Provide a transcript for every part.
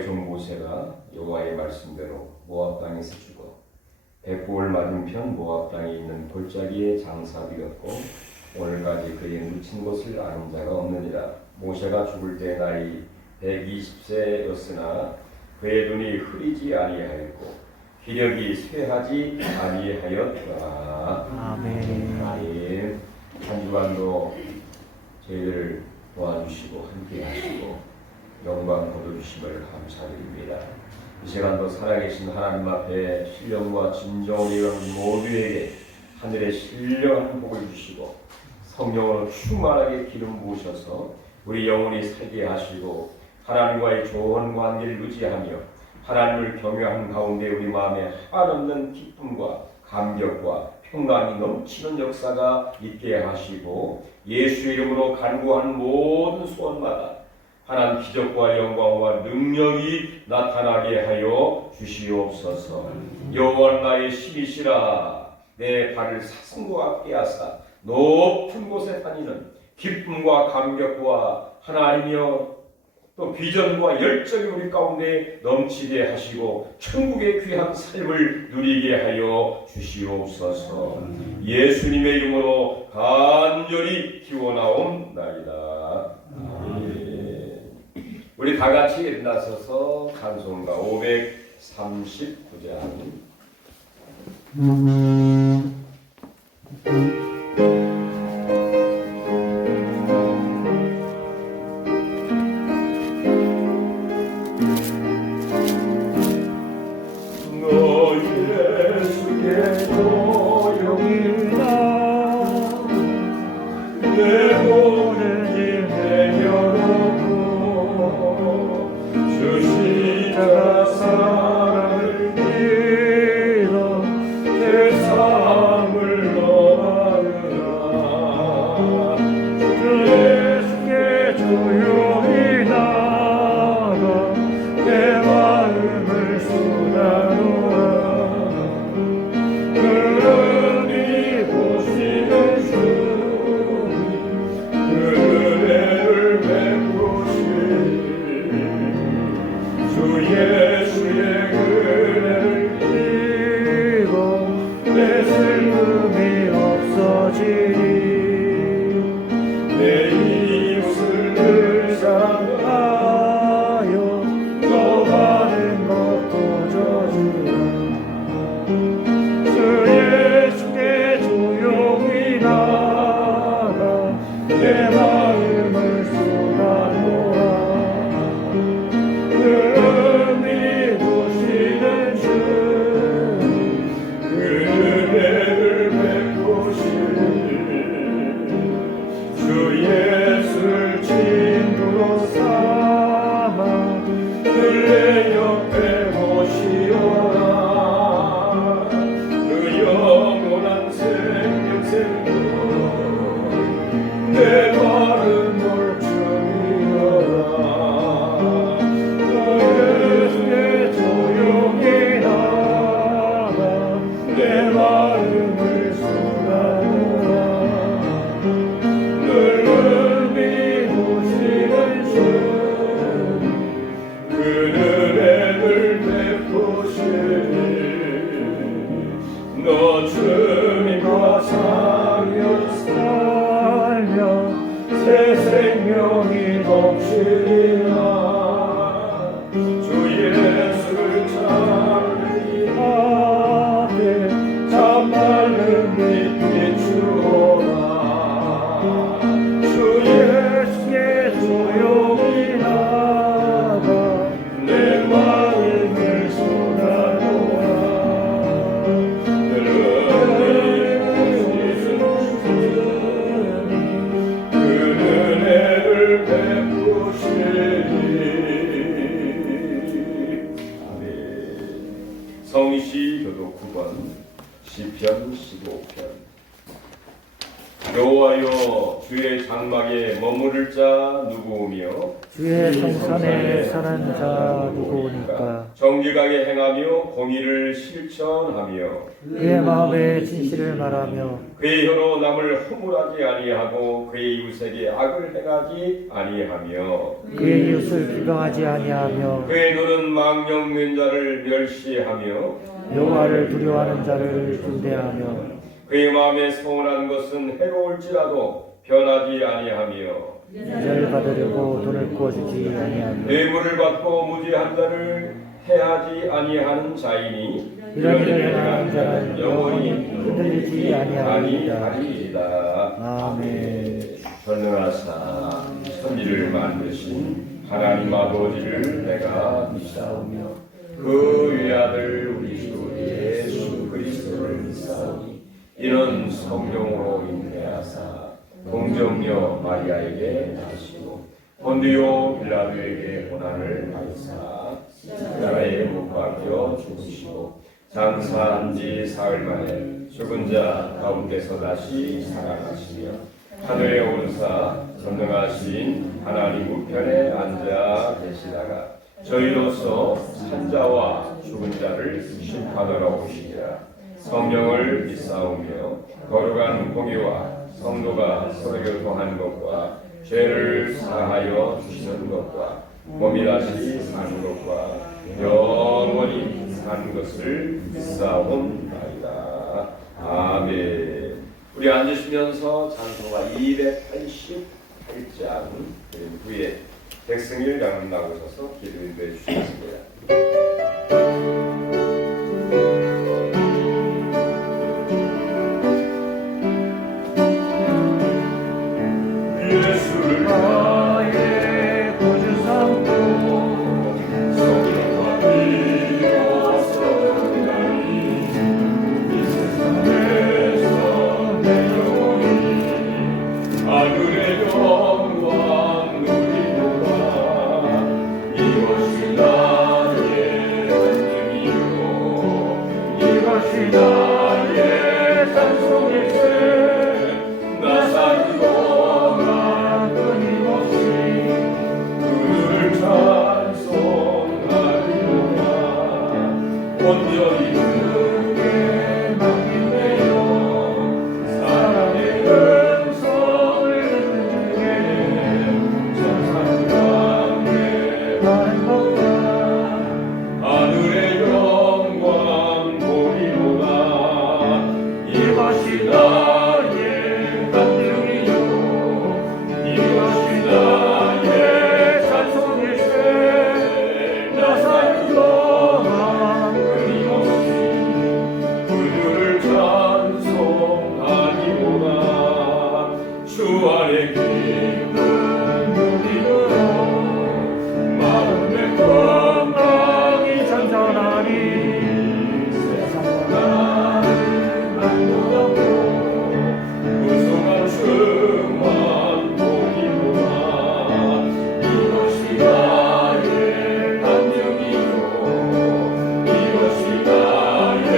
여호와의 종 모세가 여호와의 말씀대로 모압 땅에서 죽어 백골 맞은편 모압 땅에 있는 골짜기에 장사되었고 오늘까지 그의 묻힌 곳을 아는 자가 없느니라. 모세가 죽을 때 나이 120세였으나 그의 눈이 흐리지 아니하였고 기력이 쇠하지 아니하였더라. 아멘. 하나님, 한 주간도 저희들을 도와주시고 함께하시고 영광 거두주심을 감사드립니다. 이 시간도 살아계신 하나님 앞에 신령과 진정을 이루는 모두에게 하늘의 신령한 복을 주시고 성령으로 충만하게 기름 부으셔서 우리 영혼이 살게 하시고 하나님과의 좋은 관계를 유지하며 하나님을 경외하는 가운데 우리 마음에 한없는 기쁨과 감격과 평강이 넘치는 역사가 있게 하시고 예수의 이름으로 간구하는 모든 소원마다 하나님 기적과 영광과 능력이 나타나게 하여 주시옵소서. 여호와 나의 힘이시라. 내 발을 사슴과 같게 하사 높은 곳에 다니는 기쁨과 감격과 하나님이여 또 비전과 열정이 우리 가운데 넘치게 하시고 천국의 귀한 삶을 누리게 하여 주시옵소서. 예수님의 이름으로 간절히 기원하옵나이다. 우리 다 같이 일어나서서 찬송가 539장 베푸시리 여호와여, 주의 장막에 머무를 자 누구오며 주의 성산에 사는 자 누구오니까. 정직하게 행하며 공의를 실천하며 그의 마음에 진실을 말하며 그의 혀로 남을 허물하지 아니하고 그의 이웃에게 악을 행하지 아니하며 그의 이웃을 비방하지 아니하며 그의 눈은 망령된 자를 멸시하며 여호와를 두려워하는 자를 군대하며 그의 마음에 서운한 것은 해로울지라도 변하지 아니하며 인자를 받으려고 돈을 구워주지 아니하며 뇌물을 받고 무지한 자를 해하지 아니하는 자이니 이런 일을 행하는 자는 영원히 흔들리지 아니하리이다. 아니하리이다. 아멘. 전능하사 천지를 만드신 하나님 아버지를 내가 믿사오며 그 외아들 우리 주 예수 그리스도를 믿사오니 이는 성령으로 인도하사 동정녀 마리아에게 나시고 본디오 빌라도에게 고난을 받으사 십자가에 못 박혀 죽으시고 장사한 지 사흘 만에 죽은 자 가운데서 다시 살아나시며 하늘에 오르사 전능하신 하나님 우편에 앉아 계시다가 저희로서 산자와 죽은 자를 심판하러 오시리라. 성령을 믿사오며 거룩한 공의와 성도가 서로 교통하는 것과 죄를 사하여 주시는 것과 몸이 다시 사는 것과 영원히 사는 것을 믿사옵나이다. 아멘. 우리 앉으시면서 찬송가 288장 드린 후에 백승일 양은 나오셔서 기도 인도해 주시겠습니다. 예수를 나의 구주 삼고 성령과 믿어 서는다니 이 세상에서 내 영혼이 하늘의 영광 누리도다. 이것이 나의 간증이요 이것이 나의 찬송일세. 나 사는 동안 끊임없이 그를 찬송하리로다. 온전히 그게 맡긴대요. 사랑의 음성을 듣는 천사들과 함께 나는 것과 하늘의 영광 보리로다. 이것이 나의 간증이요 이것이 나의 찬송일세. 나 사는 동안 끊임없이 그들을 찬송하리로다. 주 안에 기쁜 누리므로 마음의 건강이 잔잔하니 세상과 나는 안도하고 무성한 충만 복이로다. 이것이 나의 간증이요 이것이 나의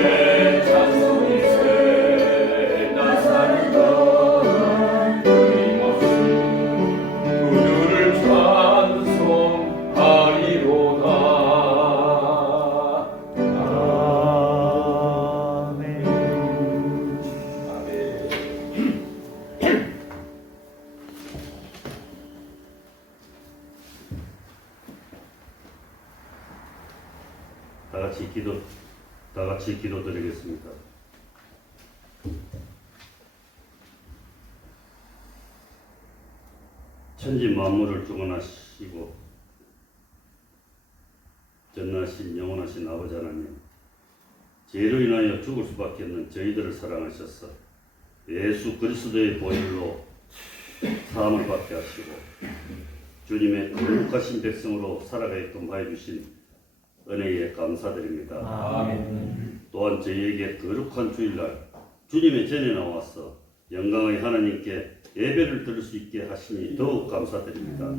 찬송일세. 나 사는 동안 끊임없이 그들을 찬송하리로다. 아멘. 아멘. 다 같이 기도드리겠습니다. 천지 만물을 주관하시고 전능하신 영원하신 아버지 하나님, 죄로 인하여 죽을 수밖에 없는 저희들을 사랑하셔서 예수 그리스도의 보혈로 사함을 받게 하시고 주님의 거룩하신 백성으로 살아가게끔 하여 주신 은혜에 감사드립니다. 아멘. 또한 저희에게 거룩한 주일날 주님의 전에 나와서 영광의 하나님께 예배를 드릴 수 있게 하시니 더욱 감사드립니다.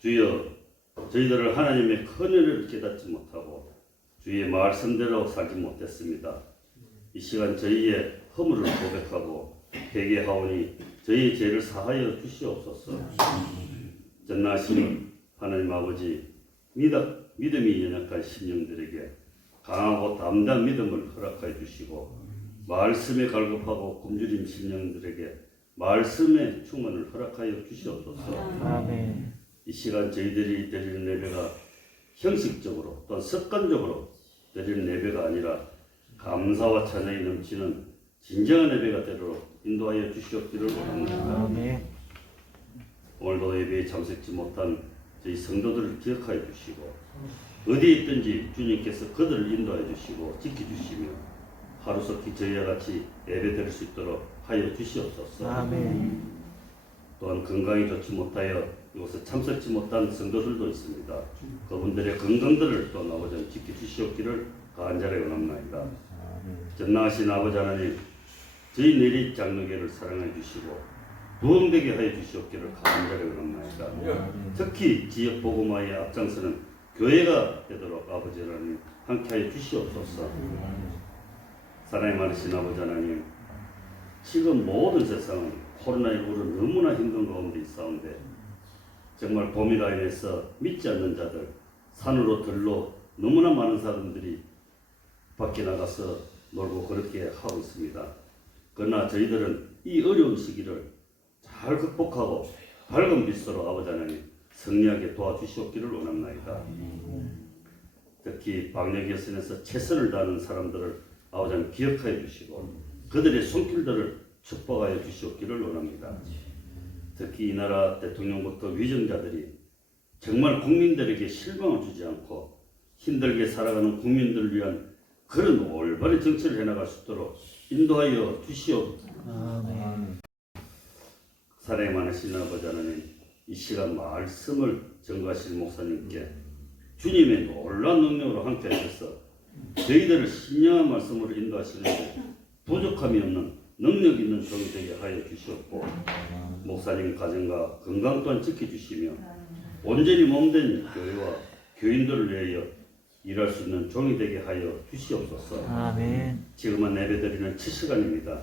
주여, 저희들을 하나님의 큰 은혜를 깨닫지 못하고 주의 말씀대로 살지 못했습니다. 이 시간 저희의 허물을 고백하고 회개하오니 저희 죄를 사하여 주시옵소서. 전능하신 하나님 아버지, 믿음이 연약한 심령들에게 강하고 담대한 믿음을 허락하여 주시고, 말씀에 갈급하고 굶주린 심령들에게 말씀의 충만을 허락하여 주시옵소서. 아멘. 이 시간 저희들이 드리는 예배가 형식적으로 또는 습관적으로 드리는 예배가 아니라 감사와 찬양이 넘치는 진정한 예배가 되도록 인도하여 주시옵기를 원합니다. 아멘. 오늘도 예배에 참석지 못한 저희 성도들을 기억하여 주시고, 어디에 있든지 주님께서 그들을 인도하여 주시고 지켜주시며 하루속히 저희와 같이 예배 드릴 수 있도록 하여 주시옵소서. 아멘. 또한 건강이 좋지 못하여 이곳에 참석지 못한 성도들도 있습니다. 그분들의 건강들을 또 아버지 지켜주시옵기를 간절히 원합나이다. 전능하신 아버지 하나님, 저희 내리 장로교를 사랑해 주시고 부흥되게 하여 주시옵기를 간절히 원합나이다. 특히 지역 복음화에 앞장서는 교회가 되도록 아버지 하나님 함께하여 주시옵소서. 사랑이 많으신 아버지 하나님, 지금 모든 세상은 코로나19로 너무나 힘든 가운데 있사온데, 정말 봄이라 인해서 믿지 않는 자들, 산으로 들로 너무나 많은 사람들이 밖에 나가서 놀고 그렇게 하고 있습니다. 그러나 저희들은 이 어려운 시기를 잘 극복하고 밝은 빛으로 아버지 하나님 승리하게 도와주시옵기를 원합나이다. 특히 방역 예선에서 최선을 다하는 사람들을 아버지 하나님 기억하여 주시고 그들의 손길들을 축복하여 주시옵기를 원합니다. 특히 이 나라 대통령부터 위정자들이 정말 국민들에게 실망을 주지 않고 힘들게 살아가는 국민들을 위한 그런 올바른 정치를 해나갈 수 있도록 인도하여 주시옵소서. 아멘. 사랑이 많으신 아버지 하나님, 이 시간 말씀을 전가하신 목사님께 주님의 놀라운 능력으로 함께 하셔서 저희들을 신령한 말씀으로 인도하시는데 부족함이 없는 능력 있는 종이 되게 하여 주시옵고, 목사님 가정과 건강 또한 지켜주시며 온전히 몸된 교회와 교인들을 위하여 일할 수 있는 종이 되게 하여 주시옵소서. 아멘. 지금은 예배드리는 7시간입니다.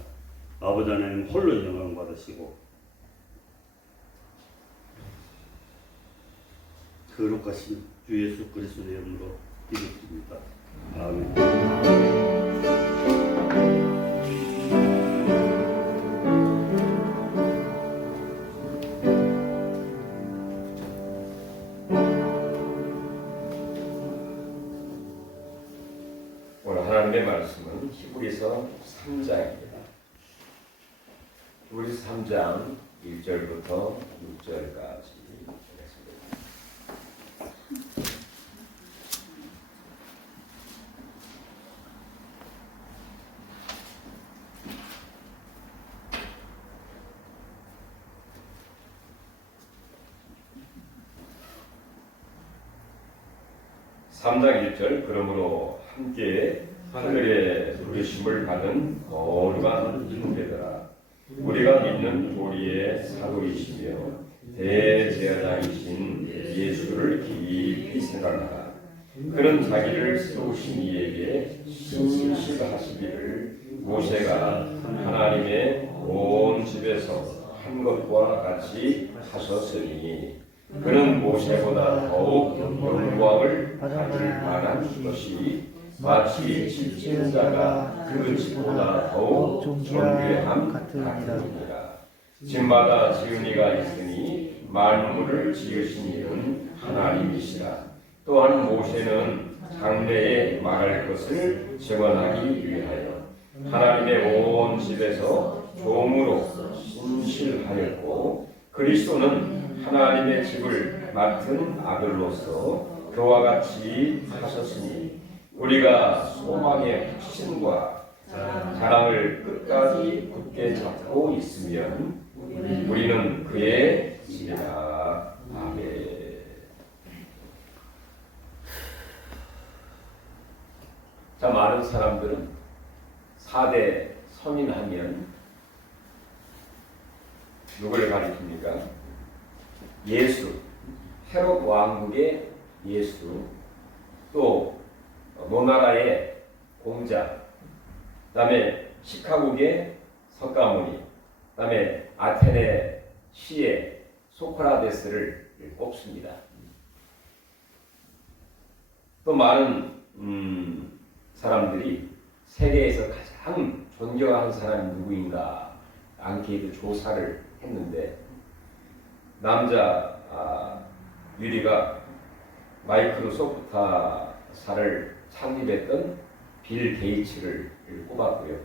아버지 하나님 홀로 영광 받으시고 거룩하신 주 예수 그리스도의 이름으로 기도드립니다. 아멘. 오늘 하나님의 말씀은 히브리서 3장입니다. 히브리서 3장 1절부터 6절까지 읽겠습니다. (3장 1절) 그러므로 함께 하늘의 부르심을 받은 거룩한 형제들아, 우리가 믿는 우리의 사도이시며 대제사장이신 예수를 깊이 생각하라. 그는 자기를 세우신 이에게 신실하시기를 모세가 하나님의 온 집에서 한 것과 같이 하셨으니, 그는 모세보다 더욱 영광을 받을 만한 것이 마치 집 지은 자가 그 집보다 더욱 존귀함 같으니라. 집마다 지은 이가 있으니 만물을 지으신 이는 하나님이시라. 또한 모세는 장래에 말할 것을 증언하기 위하여 하나님의 온 집에서 종으로 신실하였고, 그리스도는 하나님의 집을 맡은 아들로서 그와 같이 하셨으니, 우리가 소망의 확신과 자랑을 끝까지 굳게 잡고 있으면 우리는 그의 집이라. 아멘. 자, 많은 사람들은 4대 선인하면 누구를 가리킵니까? 예수, 헤롯 왕국의 예수, 또 노나라의 공자, 그 다음에 시카고의 석가모니, 그다음에 아테네 시의 소크라테스를 꼽습니다. 또 많은 사람들이 세계에서 가장 존경하는 사람이 누구인가 앙케이트 조사를 했는데 남자 유리가 마이크로소프트사를 창립했던 빌 게이츠를 꼽았고요.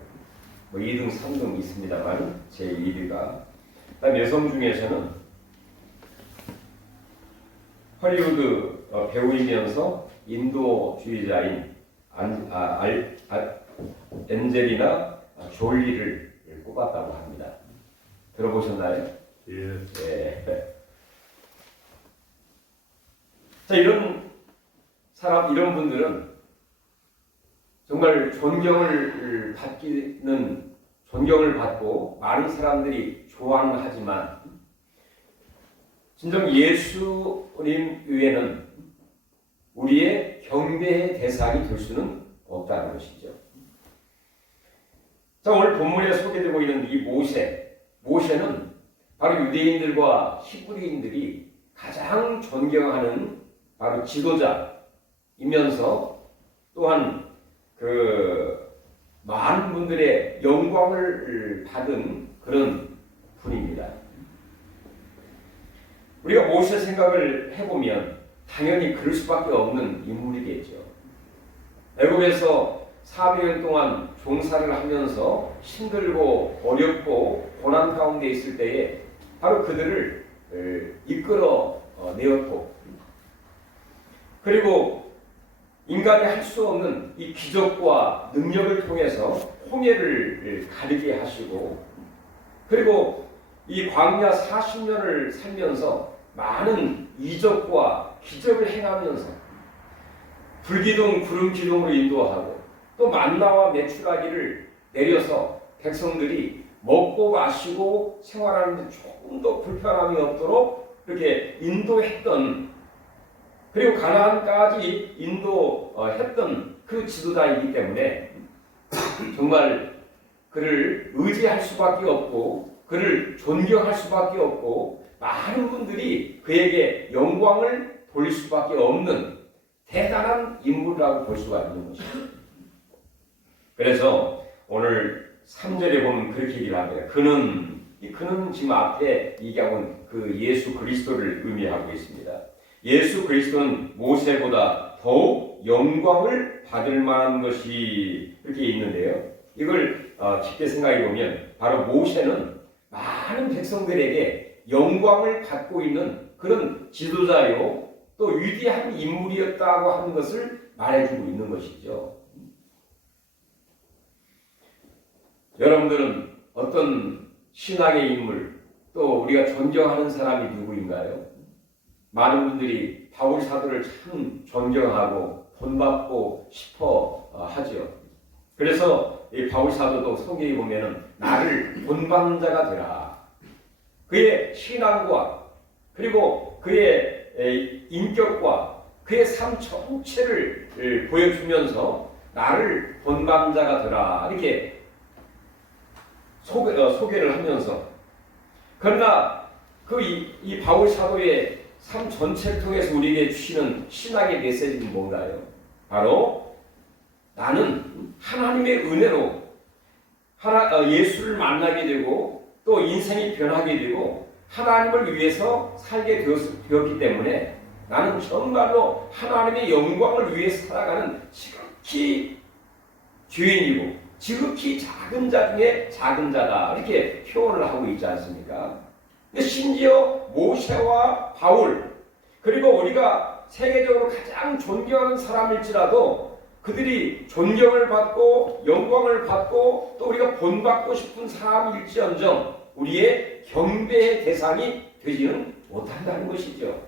뭐 2등, 3등 있습니다만 제 1위가. 그다음 여성 중에서는 헐리우드 배우이면서 인도주의자인 엔젤리나 졸리를 꼽았다고 합니다. 들어보셨나요? 예. 네. 자, 이런 사람, 이런 분들은 정말 존경을 받고 많은 사람들이 좋아는 하지만 진정 예수님 외에는 우리의 경배의 대상이 될 수는 없다는 것이죠. 자, 오늘 본문에 소개되고 있는 이 모세는 바로 유대인들과 히브리인들이 가장 존경하는 바로 지도자이면서 또한 많은 분들의 영광을 받은 그런 분입니다. 우리가 모세 생각을 해보면 당연히 그럴 수밖에 없는 인물이겠죠. 애굽에서 400년 동안 종사를 하면서 힘들고 어렵고 고난 가운데 있을 때에 바로 그들을 이끌어 내었고, 그리고 인간이 할 수 없는 이 기적과 능력을 통해서 홍해를 가리게 하시고, 그리고 이 광야 40년을 살면서 많은 이적과 기적을 행하면서 불기둥 구름기둥으로 인도하고 또 만나와 메추라기를 내려서 백성들이 먹고 마시고 생활하는데 조금 더 불편함이 없도록 그렇게 인도했던, 그리고 가나안까지 인도했던 그 지도자이기 때문에 정말 그를 의지할 수밖에 없고 그를 존경할 수밖에 없고 많은 분들이 그에게 영광을 돌릴 수밖에 없는 대단한 인물이라고 볼 수가 있는 것입니다. 그래서 오늘 3절에 보면 그렇게 얘기를 합니다. 그는 지금 앞에 얘기하고 있는 그 예수 그리스도를 의미하고 있습니다. 예수 그리스도는 모세보다 더욱 영광을 받을 만한 것이 이렇게 있는데요. 이걸 깊게 생각해 보면 바로 모세는 많은 백성들에게 영광을 받고 있는 그런 지도자요, 또 위대한 인물이었다고 하는 것을 말해주고 있는 것이죠. 여러분들은 어떤 신앙의 인물, 또 우리가 존경하는 사람이 누구인가요? 많은 분들이 바울 사도를 참 존경하고 본받고 싶어 하죠. 그래서 이 바울 사도도 성경에 보면은 나를 본받는 자가 되라. 그의 신앙과 그리고 그의 인격과 그의 삶 전체를 보여주면서 나를 본받는 자가 되라 이렇게 소개를 하면서, 그러나 이 바울 사도의 삶 전체를 통해서 우리에게 주시는 신앙의 메시지는 뭔가요? 바로 나는 하나님의 은혜로 예수를 만나게 되고 또 인생이 변하게 되고 하나님을 위해서 살게 되었기 때문에 나는 정말로 하나님의 영광을 위해서 살아가는 지극히 죄인이고 지극히 작은 자 중에 작은 자다 이렇게 표현을 하고 있지 않습니까? 심지어 모세와 바울, 그리고 우리가 세계적으로 가장 존경하는 사람일지라도 그들이 존경을 받고 영광을 받고 또 우리가 본받고 싶은 사람일지언정 우리의 경배의 대상이 되지는 못한다는 것이죠.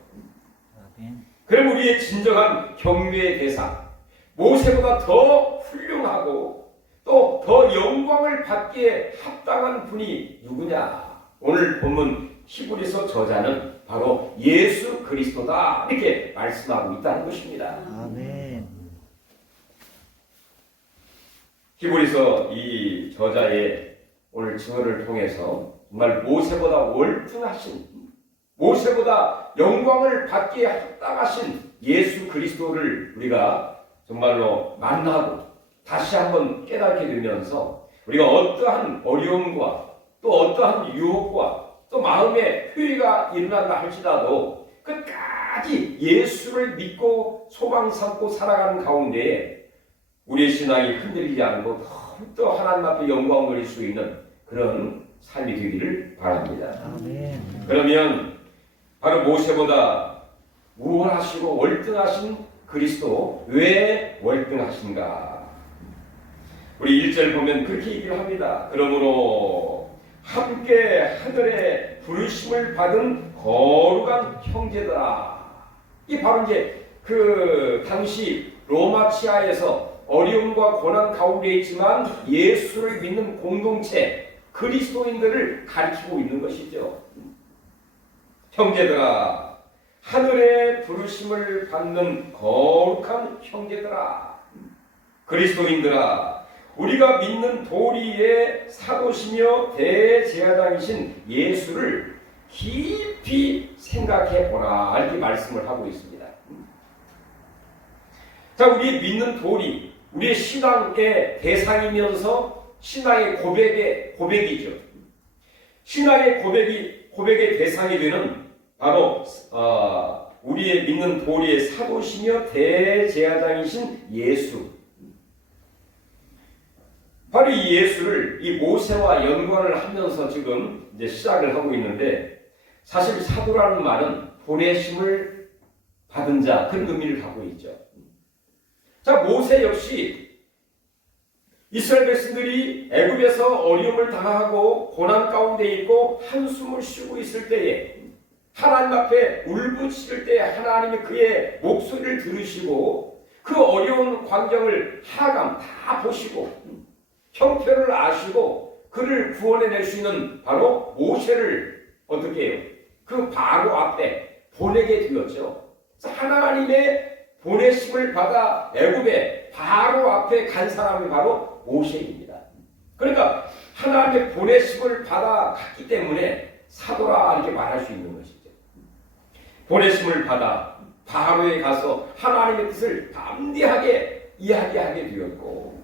그럼 우리의 진정한 경배의 대상, 모세보다 더 훌륭하고 또 더 영광을 받기에 합당한 분이 누구냐? 오늘 본문 히브리서 저자는 바로 예수 그리스도다 이렇게 말씀하고 있다는 것입니다. 아멘. 히브리서 이 저자의 오늘 증언을 통해서 정말 모세보다 월등하신, 모세보다 영광을 받기에 합당하신 예수 그리스도를 우리가 정말로 만나고 다시 한번 깨닫게 되면서 우리가 어떠한 어려움과 또 어떠한 유혹과 또 마음의 회의가 일어난다 할지라도 끝까지 예수를 믿고 소망 삼고 살아가는 가운데에 우리의 신앙이 흔들리지 않고 더욱더 하나님 앞에 영광을 돌릴 수 있는 그런 삶이 되기를 바랍니다. 아멘. 그러면 바로 모세보다 우월하시고 월등하신 그리스도 왜 월등하신가? 우리 1절 보면 그렇게 얘기를 합니다. 그러므로 함께 하늘에 부르심을 받은 거룩한 형제들아. 이 바로 이제 그 당시 로마 치하에서 어려움과 고난 가운데 있지만 예수를 믿는 공동체 그리스도인들을 가리키고 있는 것이죠. 형제들아, 하늘에 부르심을 받는 거룩한 형제들아, 그리스도인들아, 우리가 믿는 도리의 사도시며 대제사장이신 예수를 깊이 생각해 보라, 이렇게 말씀을 하고 있습니다. 자, 우리 믿는 도리, 우리의 신앙의 대상이면서 신앙의 고백이죠. 신앙의 고백의 대상이 되는 바로 우리의 믿는 도리의 사도시며 대제사장이신 예수. 바로 이 예수를 이 모세와 연관을 하면서 지금 이제 시작을 하고 있는데, 사실 사도라는 말은 보내심을 받은 자, 그런 의미를 갖고 있죠. 자, 모세 역시 이스라엘 백성들이 애굽에서 어려움을 당하고 고난 가운데 있고 한숨을 쉬고 있을 때에 하나님 앞에 울부짖을 때 하나님이 그의 목소리를 들으시고 그 어려운 광경을 하감 다 보시고 형편을 아시고 그를 구원해낼 수 있는 바로 모세를 어떻게 해요? 그 바로 앞에 보내게 되었죠. 하나님의 보내심을 받아 애굽의 바로 앞에 간 사람이 바로 모세입니다. 그러니까 하나님의 보내심을 받아 갔기 때문에 사도라 이렇게 말할 수 있는 것이죠. 보내심을 받아 바로에 가서 하나님의 뜻을 담대하게 이야기하게 되었고,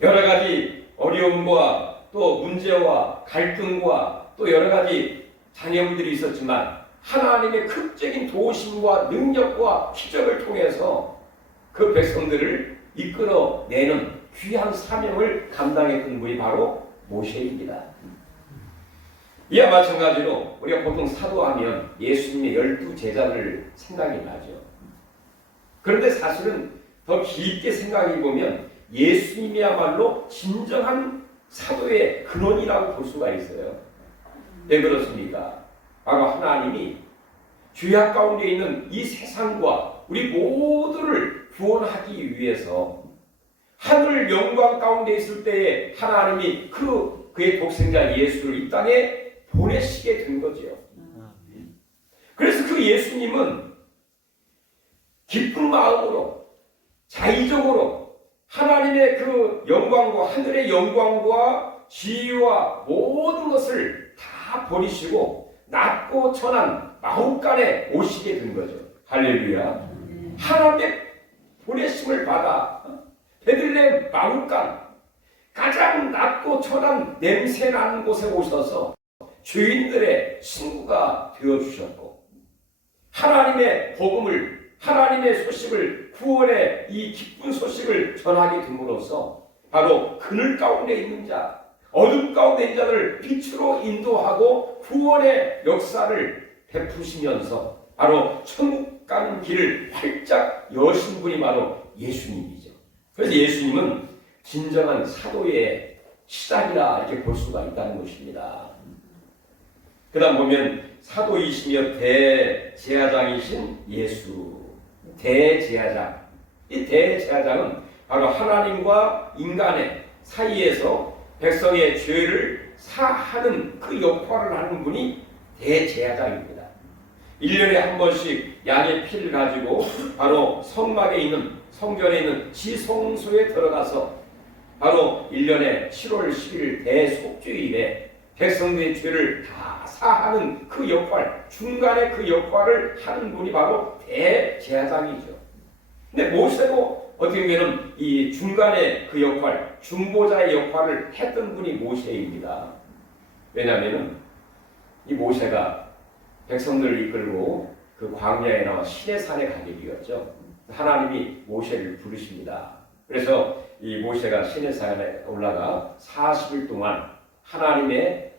여러 가지 어려움과 또 문제와 갈등과 또 여러 가지 장애물들이 있었지만 하나님의 극적인 도우심과 능력과 기적을 통해서 그 백성들을 이끌어내는 귀한 사명을 감당했던 분이 바로 모세입니다. 이와 마찬가지로 우리가 보통 사도하면 예수님의 12제자를 생각이 나죠. 그런데 사실은 더 깊게 생각해 보면 예수님이야말로 진정한 사도의 근원이라고 볼 수가 있어요. 왜 그렇습니까? 바로 하나님이 죄악 가운데 있는 이 세상과 우리 모두를 구원하기 위해서 하늘 영광 가운데 있을 때에 하나님이 그의 독생자 예수를 이 땅에 보내시게 된 거죠. 그래서 그 예수님은 기쁜 마음으로 자의적으로 하나님의 그 영광과 하늘의 영광과 지위와 모든 것을 다 버리시고 낮고 천한 마음간에 오시게 된 거죠. 할렐루야. 하나님의 보내심을 받아 베들레헴 마음간 가장 낮고 천한 냄새나는 곳에 오셔서 죄인들의 친구가 되어주셨고, 하나님의 복음을, 하나님의 소식을, 구원의 이 기쁜 소식을 전하게 됨으로써 바로 그늘 가운데 있는 자, 어둠 가운데 있는 자들을 빛으로 인도하고 구원의 역사를 베푸시면서 바로 천국 가는 길을 활짝 여신 분이 바로 예수님이죠. 그래서 예수님은 진정한 사도의 시작이라 이렇게 볼 수가 있다는 것입니다. 그 다음 보면 사도이시며 대제사장이신 예수. 대제사장. 이 대제사장은 바로 하나님과 인간의 사이에서 백성의 죄를 사하는 그 역할을 하는 분이 대제사장입니다. 1년에 한 번씩 양의 피를 가지고 바로 성막에 있는, 성전에 있는 지성소에 들어가서 바로 1년에 7월 10일 대속죄일에 백성들의 죄를 다 사하는 그 역할, 중간에 그 역할을 하는 분이 바로 대제사장이죠. 근데 모세도 어떻게 보면 이 중간에 그 역할, 중보자의 역할을 했던 분이 모세입니다. 왜냐하면 이 모세가 백성들을 이끌고 그 광야에 나와 시내산에 가게 되었죠. 하나님이 모세를 부르십니다. 그래서 이 모세가 시내산에 올라가 40일 동안 하나님의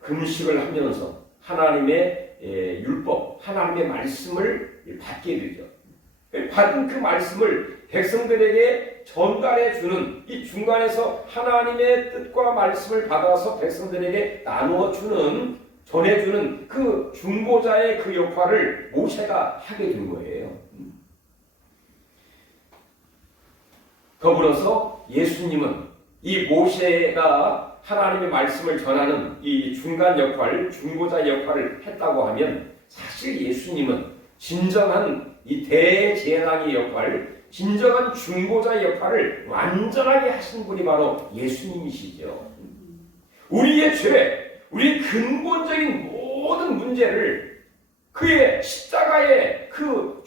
금식을 하면서 하나님의 율법, 하나님의 말씀을 받게 되죠. 받은 그 말씀을 백성들에게 전달해 주는, 이 중간에서 하나님의 뜻과 말씀을 받아서 백성들에게 나누어 주는, 전해주는 그 중보자의 그 역할을 모세가 하게 된 거예요. 더불어서 예수님은 이 모세가 하나님의 말씀을 전하는 이 중간 역할, 중보자 역할을 했다고 하면 사실 예수님은 진정한 이 대제사장의 역할, 진정한 중보자의 역할을 완전하게 하신 분이 바로 예수님이시죠. 우리의 죄, 우리의 근본적인 모든 문제를 그의 십자가의 그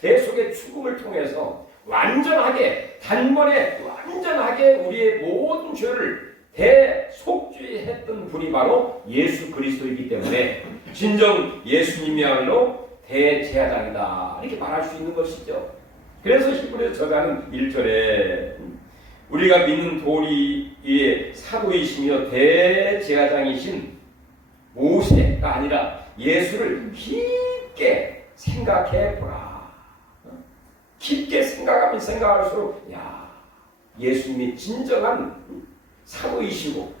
대속의 죽음을 통해서 완전하게, 단번에 완전하게 우리의 모든 죄를 대속죄했던 분이 바로 예수 그리스도이기 때문에 진정 예수님이야말로 대제사장이다 이렇게 말할 수 있는 것이죠. 그래서 히브리서 저자는 1절에 우리가 믿는 도리의 사도이시며 대제사장이신 모세가 아니라 예수를 깊게 생각해 보라. 깊게 생각하면 생각할수록 예수님이 진정한 사도이시고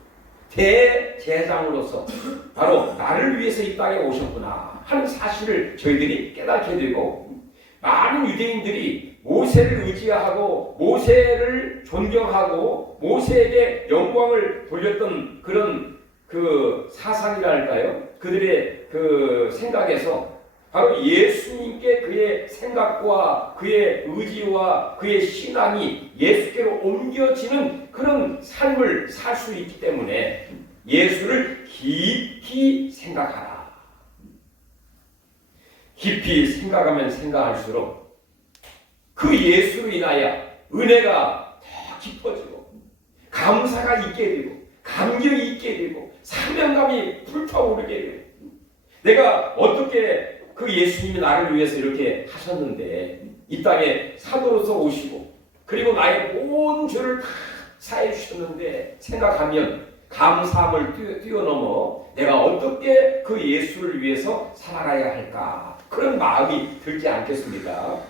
대제사장으로서 바로 나를 위해서 이 땅에 오셨구나 하는 사실을 저희들이 깨닫게 되고, 많은 유대인들이 모세를 의지하고 모세를 존경하고 모세에게 영광을 돌렸던 그런 그 사상이랄까요? 그들의 그 생각에서 바로 예수님께 그의 생각과 그의 의지와 그의 신앙이 예수께로 옮겨지는 그런 삶을 살 수 있기 때문에 예수를 깊이 생각하라. 깊이 생각하면 생각할수록 그 예수로 인하여 은혜가 더 깊어지고 감사가 있게 되고 감격이 있게 되고 사명감이 불타오르게 되고, 내가 어떻게 그 예수님이 나를 위해서 이렇게 하셨는데 이 땅에 사도로서 오시고 그리고 나의 모든 죄를 다 사해 주셨는데 생각하면 감사함을 뛰어넘어 내가 어떻게 그 예수를 위해서 살아가야 할까, 그런 마음이 들지 않겠습니까?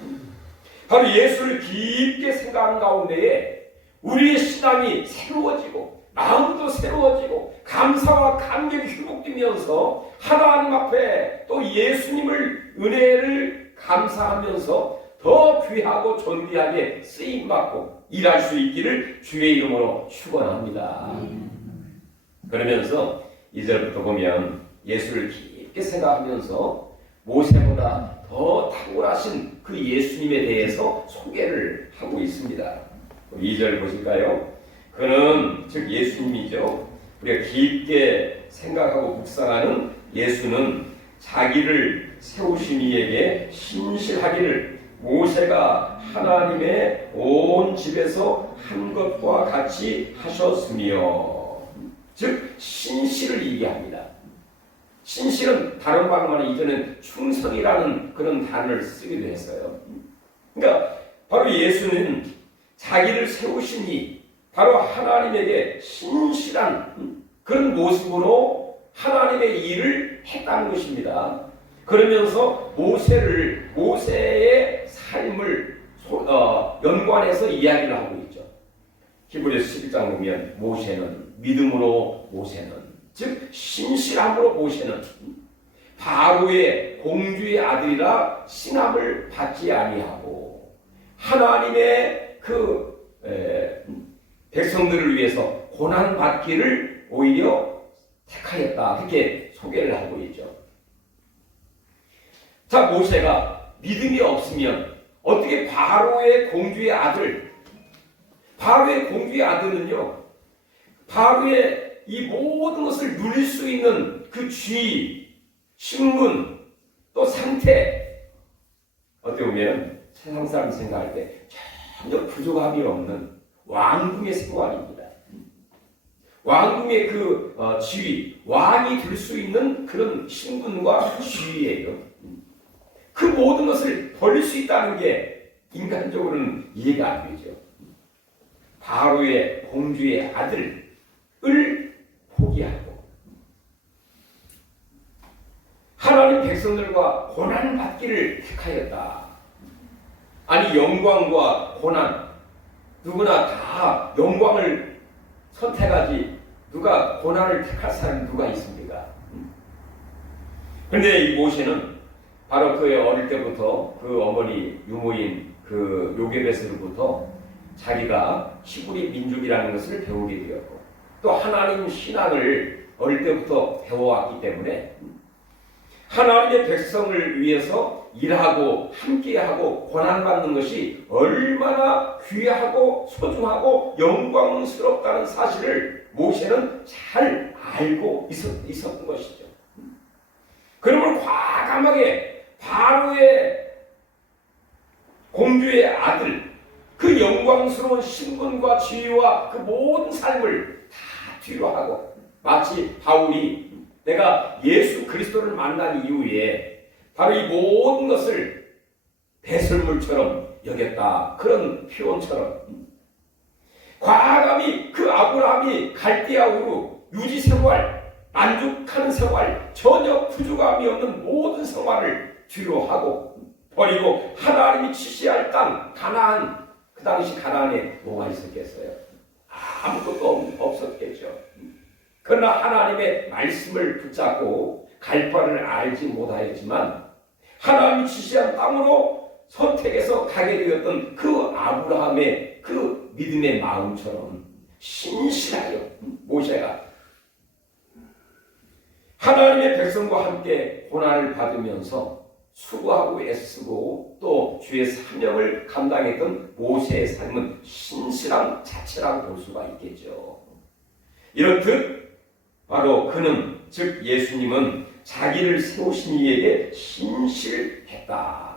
바로 예수를 깊게 생각하는 가운데에 우리의 신앙이 새로워지고 마음도 새로워지고 감사와 감격이 회복되면서 하나님 앞에 또 예수님을 은혜를 감사하면서 더 귀하고 존귀하게 쓰임받고 일할 수 있기를 주의 이름으로 축원합니다. 그러면서 2절부터 보면 예수를 깊게 생각하면서 모세보다 더 탁월하신 그 예수님에 대해서 소개를 하고 있습니다. 2절 보실까요? 그는 즉 예수님이죠. 우리가 깊게 생각하고 묵상하는 예수는 자기를 세우신 이에게 신실하기를 모세가 하나님의 온 집에서 한 것과 같이 하셨으며, 즉 신실을 얘기합니다. 신실은 다른 말로는 이전엔 충성이라는 그런 단어를 쓰기도 했어요. 그러니까 바로 예수는 자기를 세우신 이 바로 하나님에게 신실한 그런 모습으로 하나님의 일을 했다는 것입니다. 그러면서 모세의 삶을 연관해서 이야기를 하고 있죠. 히브리서 11장 보면 모세는 믿음으로, 모세는 즉 신실함으로, 모세는 바로의 공주의 아들이라 칭함을 받지 아니하고 하나님의 그 백성들을 위해서 고난 받기를 오히려 택하였다, 그렇게 소개를 하고 있죠. 자, 모세가 믿음이 없으면 어떻게 바로의 공주의 아들은요, 바로의 이 모든 것을 누릴 수 있는 그 지위, 신분, 또 상태, 어떻게 보면 세상 사람 생각할 때 전혀 부족함이 없는 왕궁의 생활입니다. 왕궁의 그 지위, 왕이 될 수 있는 그런 신분과 지위예요. 그 모든 것을 버릴 수 있다는 게 인간적으로는 이해가 안 되죠. 바로의 공주의 아들을 포기하고 하나님 백성들과 고난을 받기를 택하였다. 아니, 영광과 고난, 누구나 다 영광을 선택하지 누가 고난을 택할 사람이 누가 있습니까? 그런데 이 모세는 바로 그의 어릴 때부터 그 어머니 유모인 그 요게벳으로부터 자기가 히브리 민족이라는 것을 배우게 되었고, 또 하나님 신앙을 어릴 때부터 배워왔기 때문에 하나님의 백성을 위해서 일하고 함께하고 고난받는 것이 얼마나 귀하고 소중하고 영광스럽다는 사실을 모세는 잘 알고 있었던 것이죠. 그러면 과감하게 바로의 공주의 아들, 그 영광스러운 신분과 지위와 그 모든 삶을 다 뒤로 하고, 마치 바울이 내가 예수 그리스도를 만난 이후에 바로 이 모든 것을 배설물처럼 여겼다, 그런 표현처럼 과감히 그 아브라함이 갈대아우로 유지생활, 만족하는 생활, 전혀 부족함이 없는 모든 생활을 뒤로 하고 버리고 하나님이 지시할 땅 가나안, 그 당시 가나안에 뭐가 있었겠어요? 아무것도 없었겠죠. 그러나 하나님의 말씀을 붙잡고 갈 바를 알지 못하였지만 하나님이 지시한 땅으로 선택해서 가게 되었던 그 아브라함의 그 믿음의 마음처럼 신실하여 모세가 하나님의 백성과 함께 고난을 받으면서 수고하고 애쓰고 또 주의 사명을 감당했던 모세의 삶은 신실함 자체라고 볼 수가 있겠죠. 이렇듯 바로 그는, 즉 예수님은 자기를 세우신 이에게 신실했다.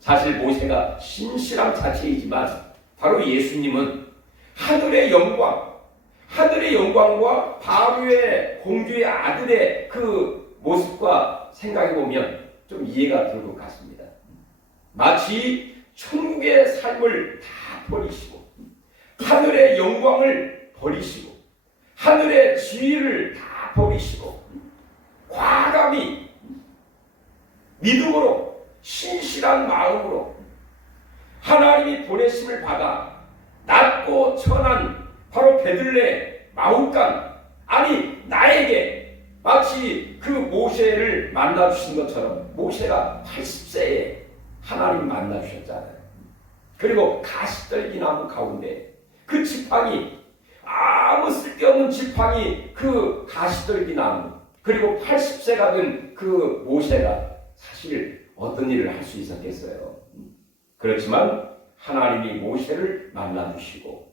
사실 모세가 신실함 자체이지만 바로 예수님은 하늘의 영광과 바로의 공주의 아들의 그 모습과 생각해보면 좀 이해가 될 것 같습니다. 마치 천국의 삶을 다 버리시고 하늘의 영광을 버리시고 하늘의 지위를 다 버리시고 과감히 믿음으로 신실한 마음으로 하나님이 보내심을 받아 낮고 천한 바로 베들레 마음간, 아니 나에게 마치 그 모세를 만나주신 것처럼 모세가 80세에 하나님 만나주셨잖아요. 그리고 가시떨기 나무 가운데 그 지팡이, 아무 쓸데없는 지팡이, 그 가시떨기 나무, 그리고 80세가 된 그 모세가 사실 어떤 일을 할 수 있었겠어요? 그렇지만 하나님이 모세를 만나주시고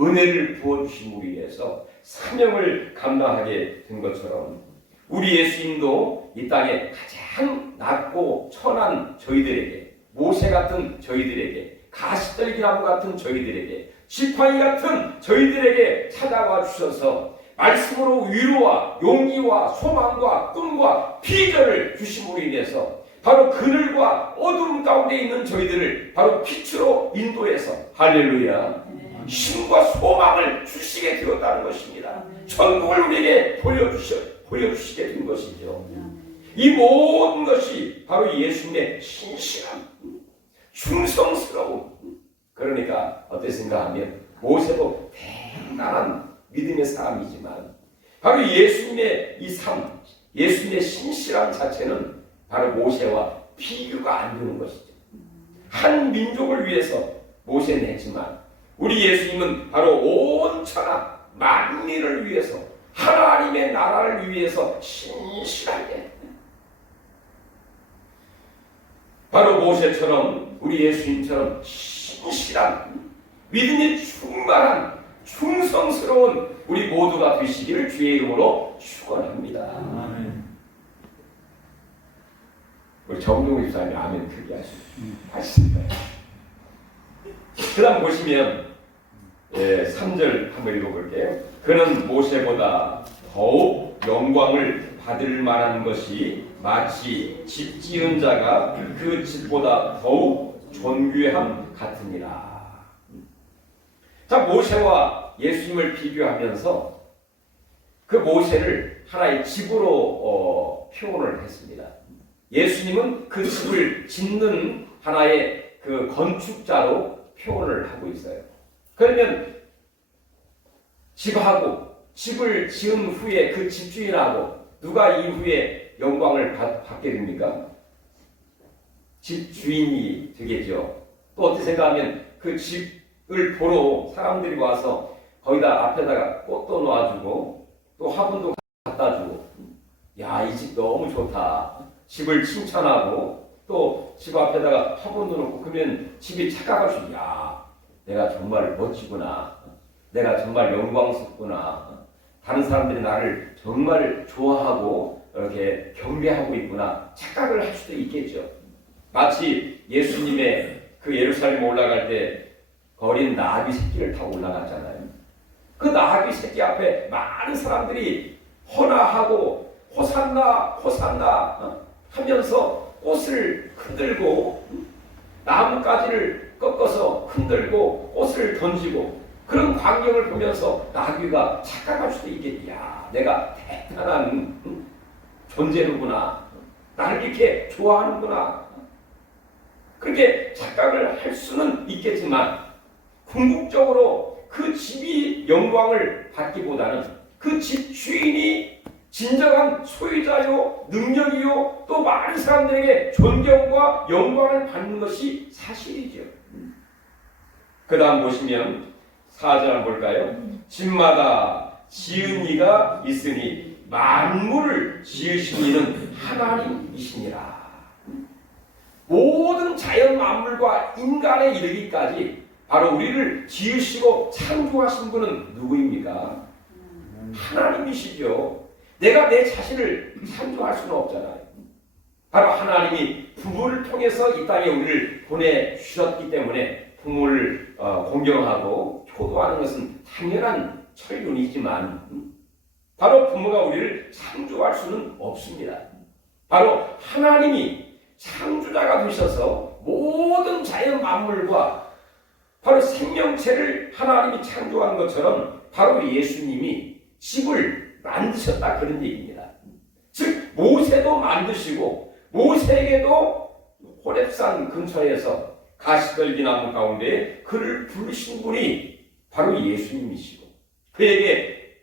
은혜를 부어주심으로 위해서 사명을 감당하게 된 것처럼 우리 예수님도 이 땅에 가장 낮고 천한 저희들에게, 모세 같은 저희들에게, 가시떨기나무 같은 저희들에게, 지팡이 같은 저희들에게 찾아와 주셔서 말씀으로 위로와 용기와 소망과 꿈과 비전을 주심으로 인해서 바로 그늘과 어두움 가운데 있는 저희들을 바로 빛으로 인도해서 할렐루야, 힘과 소망을 주시게 되었다는 것입니다. 천국을 우리에게 보여주시게 된 것이죠. 이 모든 것이 바로 예수님의 신실함, 충성스러움. 그러니까 어떻게 생각하면 모세도 대단한 믿음의 사람이지만 바로 예수님의 이 삶, 예수님의 신실함 자체는 바로 모세와 비교가 안 되는 것이죠. 한 민족을 위해서 모세는 했지만 우리 예수님은 바로 온 천하 만민을 위해서, 하나님의 나라를 위해서 신실하게, 바로 모세처럼 우리 예수님처럼 신실한, 믿음이 충만한 충성스러운 우리 모두가 되시기를 주의 이름으로 축원합니다. 아멘. 우리 정동우 집사님이 아멘 크게 하시니까요. 그 다음 보시면 3절 한번 읽어볼게요. 그는 모세보다 더욱 영광을 받을 만한 것이 마치 집 지은 자가 그 집보다 더욱 존귀함 같으니라. 자, 모세와 예수님을 비교하면서 그 모세를 하나의 집으로 표현을 했습니다. 예수님은 그 집을 짓는 하나의 그 건축자로 표현을 하고 있어요. 그러면 집을 지은 후에 그 집주인하고 누가 이후에 영광을 받게 됩니까? 집주인이 되겠죠. 또 어떻게 생각하면 그 집을 보러 사람들이 와서 거기다 앞에다가 꽃도 놔주고 또 화분도 갖다 주고, 야, 이 집 너무 좋다. 집을 칭찬하고 또 집 앞에다가 화분도 놓고, 그러면 집이 착각할 수, 야, 내가 정말 멋지구나. 내가 정말 영광스럽구나. 다른 사람들이 나를 정말 좋아하고 이렇게 경배하고 있구나. 착각을 할 수도 있겠죠. 마치 예수님의 그 예루살렘 올라갈 때 어린 나귀 새끼를 타고 올라갔잖아요. 그 나귀 새끼 앞에 많은 사람들이 호나하고 호산나 호산나 하면서 꽃을 흔들고 나뭇가지를 꺾어서 흔들고 꽃을 던지고, 그런 광경을 보면서 나귀가 착각할 수도 있겠지. 야, 내가 대단한 존재는구나. 나를 이렇게 좋아하는구나. 그렇게 착각을 할 수는 있겠지만, 궁극적으로 그 집이 영광을 받기보다는 그 집 주인이 진정한 소유자요, 능력이요, 또 많은 사람들에게 존경과 영광을 받는 것이 사실이죠. 그 다음 보시면 4절 한번 볼까요? 집마다 지은 이가 있으니 만물을 지으신 이는 하나님이시니라. 모든 자연 만물과 인간에 이르기까지 바로 우리를 지으시고 창조하신 분은 누구입니까? 하나님이시죠. 내가 내 자신을 창조할 수는 없잖아요. 바로 하나님이 부모를 통해서 이 땅에 우리를 보내주셨기 때문에 부모를 공경하고 효도하는 것은 당연한 천륜이지만, 바로 부모가 우리를 창조할 수는 없습니다. 바로 하나님이 창조자가 되셔서 모든 자연 만물과 바로 생명체를 하나님이 창조한 것처럼 바로 예수님이 집을 만드셨다, 그런 얘기입니다. 즉 모세도 만드시고 모세에게도 호렙산 근처에서 가시떨기 나무 가운데 그를 부르신 분이 바로 예수님이시고, 그에게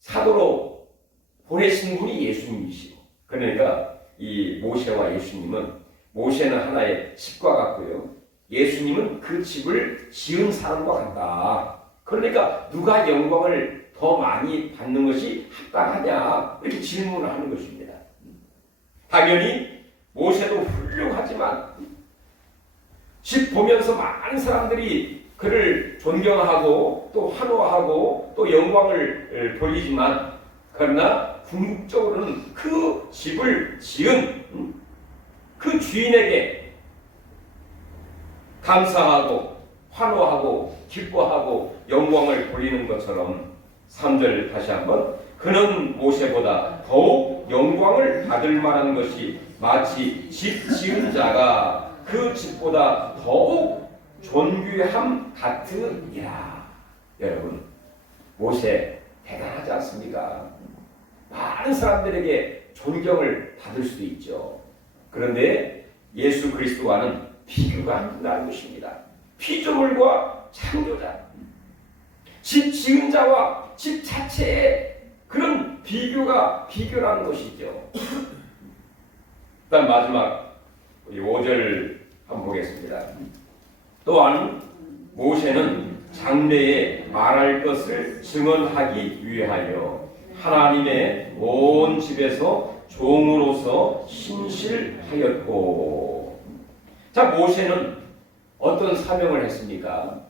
사도로 보내신 분이 예수님이시고, 그러니까 이 모세와 예수님은, 모세는 하나의 집과 같고요, 예수님은 그 집을 지은 사람과 같다. 그러니까 누가 영광을 더 많이 받는 것이 합당하냐, 이렇게 질문을 하는 것입니다. 당연히 모세도 훌륭하지만 집 보면서 많은 사람들이 그를 존경하고 또 환호하고 또 영광을 돌리지만, 그러나 궁극적으로는 그 집을 지은 그 주인에게 감사하고 환호하고 기뻐하고 영광을 돌리는 것처럼 3절 다시 한번, 그는 모세보다 더욱 영광을 받을 만한 것이 마치 집 지은 자가 그 집보다 더욱 존귀함 같으니라. 여러분, 모세 대단하지 않습니까? 많은 사람들에게 존경을 받을 수도 있죠. 그런데 예수 그리스도와는 비교가 안 된다는 것입니다. 피조물과 창조자, 집 지은 자와 집 자체의 그런 비교라는 것이죠. 일단 마지막 우리 5절 한번 보겠습니다. 또한 모세는 장래에 말할 것을 증언하기 위하여 하나님의 온 집에서 종으로서 신실하였고. 자, 모세는 어떤 사명을 했습니까?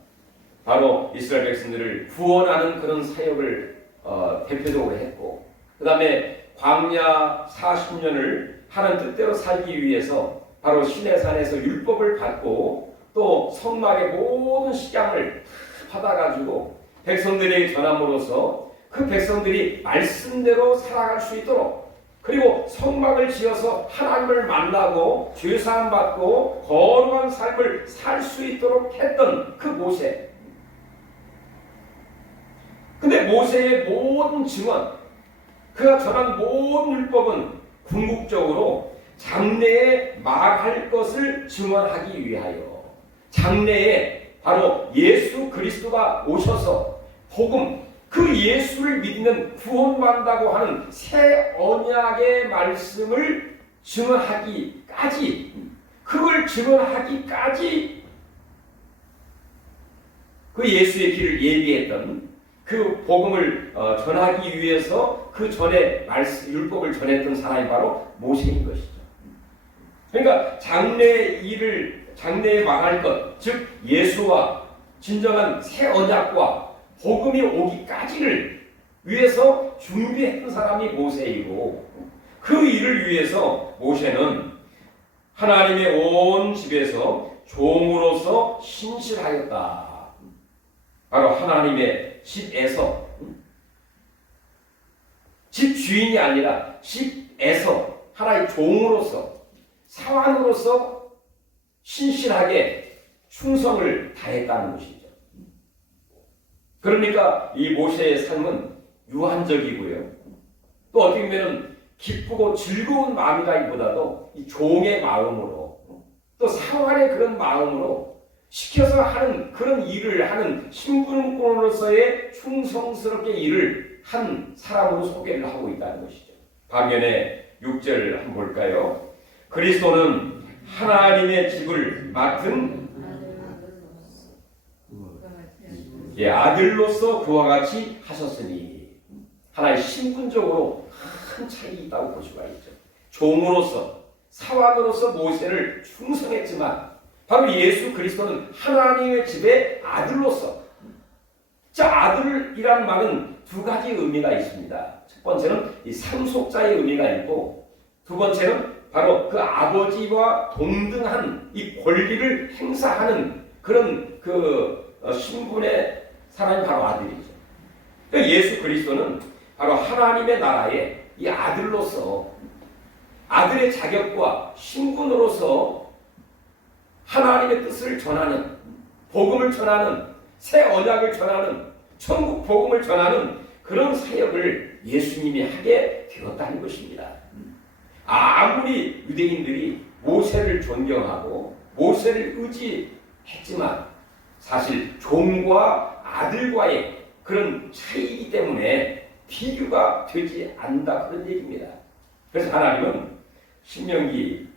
바로 이스라엘 백성들을 구원하는 그런 사역을 대표적으로 했고, 그 다음에 광야 40년을 하나님 뜻대로 살기 위해서 바로 시내산에서 율법을 받고 또 성막의 모든 식양을 다 받아가지고 백성들에게 전함으로써 그 백성들이 말씀대로 살아갈 수 있도록, 그리고 성막을 지어서 하나님을 만나고 죄사함 받고 거룩한 삶을 살 수 있도록 했던 그 모세. 근데 모세의 모든 증언, 그가 전한 모든 율법은 궁극적으로 장래에 말할 것을 증언하기 위하여, 장래에 바로 예수 그리스도가 오셔서 복음, 그 예수를 믿는 구원받는다고 하는 새 언약의 말씀을 증언하기까지, 그걸 증언하기까지 그 예수의 길을 예비했던, 그 복음을 전하기 위해서 그 전에 율법을 전했던 사람이 바로 모세인 것이죠. 그러니까 장래의 일을, 장래에 망할 것, 즉 예수와 진정한 새 언약과 복음이 오기까지를 위해서 준비했던 사람이 모세이고, 그 일을 위해서 모세는 하나님의 온 집에서 종으로서 신실하였다. 바로 하나님의 집에서, 집 주인이 아니라 집에서 하나의 종으로서, 사환으로서 신실하게 충성을 다했다는 것이죠. 그러니까 이 모세의 삶은 유한적이고요, 또 어떻게 보면 기쁘고 즐거운 마음이라기보다도 이 종의 마음으로, 또 사환의 그런 마음으로 시켜서 하는 그런 일을 하는 신분으로서의 충성스럽게 일을 한 사람으로 소개를 하고 있다는 것이죠. 반면에 6절 한번 볼까요? 그리스도는 하나님의 집을 맡은 아들로서 그와 같이 하셨으니, 하나의 신분적으로 큰 차이가 있다고 볼 수가 있죠. 종으로서, 사환으로서 모세를 충성했지만 바로 예수 그리스도는 하나님의 집의 아들로서, 자, 아들이란 말은 두 가지 의미가 있습니다. 첫 번째는 이 상속자의 의미가 있고, 두 번째는 바로 그 아버지와 동등한 이 권리를 행사하는 그런 그 신분의 사람이 바로 아들이죠. 예수 그리스도는 바로 하나님의 나라의 이 아들로서, 아들의 자격과 신분으로서 하나님의 뜻을 전하는, 복음을 전하는, 새 언약을 전하는, 천국 복음을 전하는 그런 사역을 예수님이 하게 되었다는 것입니다. 아무리 유대인들이 모세를 존경하고 모세를 의지했지만 사실 종과 아들과의 그런 차이이기 때문에 비교가 되지 않는다, 그런 얘기입니다. 그래서 하나님은 신명기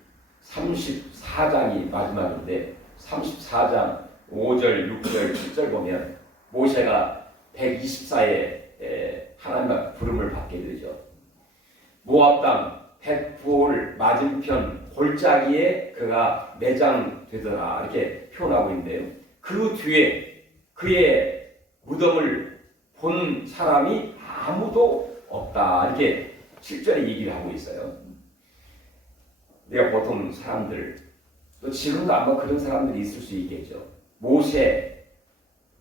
34장이 마지막인데 34장 5절, 6절, 7절 보면 모세가 124에 하나님의 부름을 받게 되죠. 모압 땅 벳볼 맞은편 골짜기에 그가 매장되더라, 이렇게 표현하고 있는데요. 그 뒤에 그의 무덤을 본 사람이 아무도 없다, 이렇게 7절에 얘기를 하고 있어요. 내가 보통 사람들, 또 지금도 아마 그런 사람들이 있을 수 있겠죠. 모세,